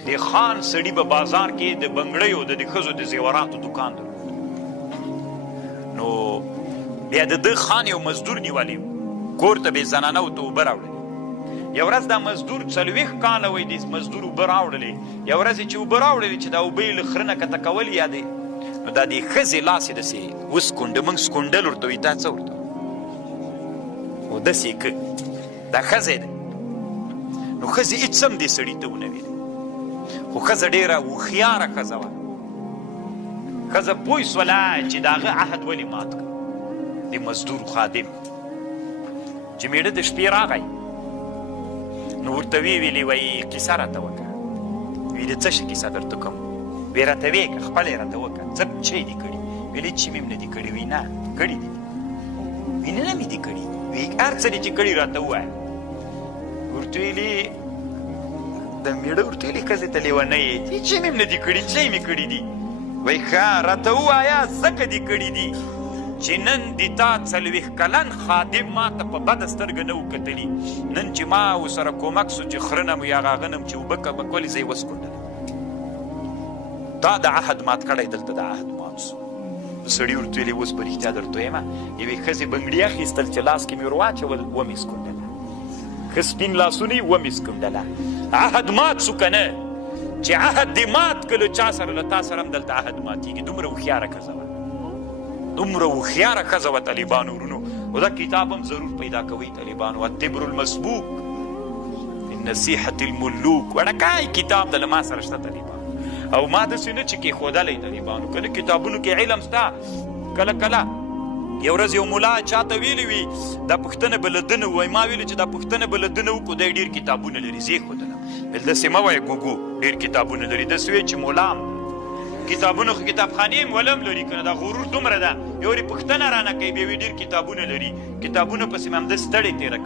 د خان سړي په بازار کې د بنګړیو د ښځو د زیوراتو دکان درلود. نو بیا د ده خان یو مزدور نیولی کور ته به یې زنانه ورته اوبه راوړلې. یو ورځ دا مزدور 40 کاله وایي د مزدور اوبه راوړلې. یو ورځ یې چې اوبه راوړلې چې دا اوبه یې له خره نه کته کول یا دی نو دا د ښځې لاس یې داسې وسکونډه موږ سکونډل ورته وایي دا څه ورته و داسې یې که دا ښځی دی. نو ښځې هېڅ هم دې سړي ته ونه ویل. خو ښځه ډېره هوښیاره ښځه وه. ښځه پوه شوله چې د هغه عهد ولې مات کړ د مزدور خادم چې مېړه د شپې راغی نو ورته ویې ویلې وایي کیسه راته وکړه. ویې د څه شي کیسه درته کوم؟ ویې راته ویې کړه خپله یې راته وکړه څه څه یې دي کړي؟ ویلې چې مې نه دي کړي. وایي نه کړي دي. وایي نه مې دي کړي. وایي هر څه دي چې کړي راته ووایه. ورته ویلې د مېړه ورته ویلې ښځې ته لیونۍ یې چې مې نه دي کړي څه یې مې کړي دي؟ وایي ښه راته ووایه ځکه دي کړي دي چې نن د تا 40 کلن خادم ما ته په بده سترګه نه و کتلي. نن چې ما ورسره کومک سو چې خره نه م یا هغه نه م چې اوبه کولې زه یې وسکونډلم. تا د عهد مات کړی دلته د عهد مات سو. سړي ورته ویلې اوس په رښتیا درته وایم یوې ښځې بنګړي اخیستل چې لاس کې مې ور واچول ومې سکونډله. ښه سپین لاسونه یې ومې سکونډله. عهد مات سو که نه چې عهد دې مات کړه چا سره له تا سره هم دلته عهد ماتېږي. دومره هوښیاره ښځه وه. دومره هوښیاره ښځه وه طالبانو ورونو. او دا کتاب هم ضرور پیدا کوئ طالبانو. التبر المسبوق من نصیحة الملوک وړکای کتاب د له ما سره شته طالبانو. او ما داسې نه چې کېښودلی طالبانو که نه کتابونو کې علم شته. کله کله یو ورځ یو ملا چاته ویلي وي دا پوښتنه به له ده نه ووایي. ما ویلي چې دا پوښتنه به له ده نه وکړو دی ډېر کتابونه لري زه یې ښودلم. ویل داسې مه وایه ګوګو ډېر کتابونه لري. داسې وایي چې ملا هم کتابونه خو کتابخانې هم ولم لري که نه دا غرور دومره ده. یو ورې پوښتنه رانه کوي بیا وایي ډېر کتابونه لري. کتابونه پسې مې همداسې ستړې تېره